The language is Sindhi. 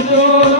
Senhor.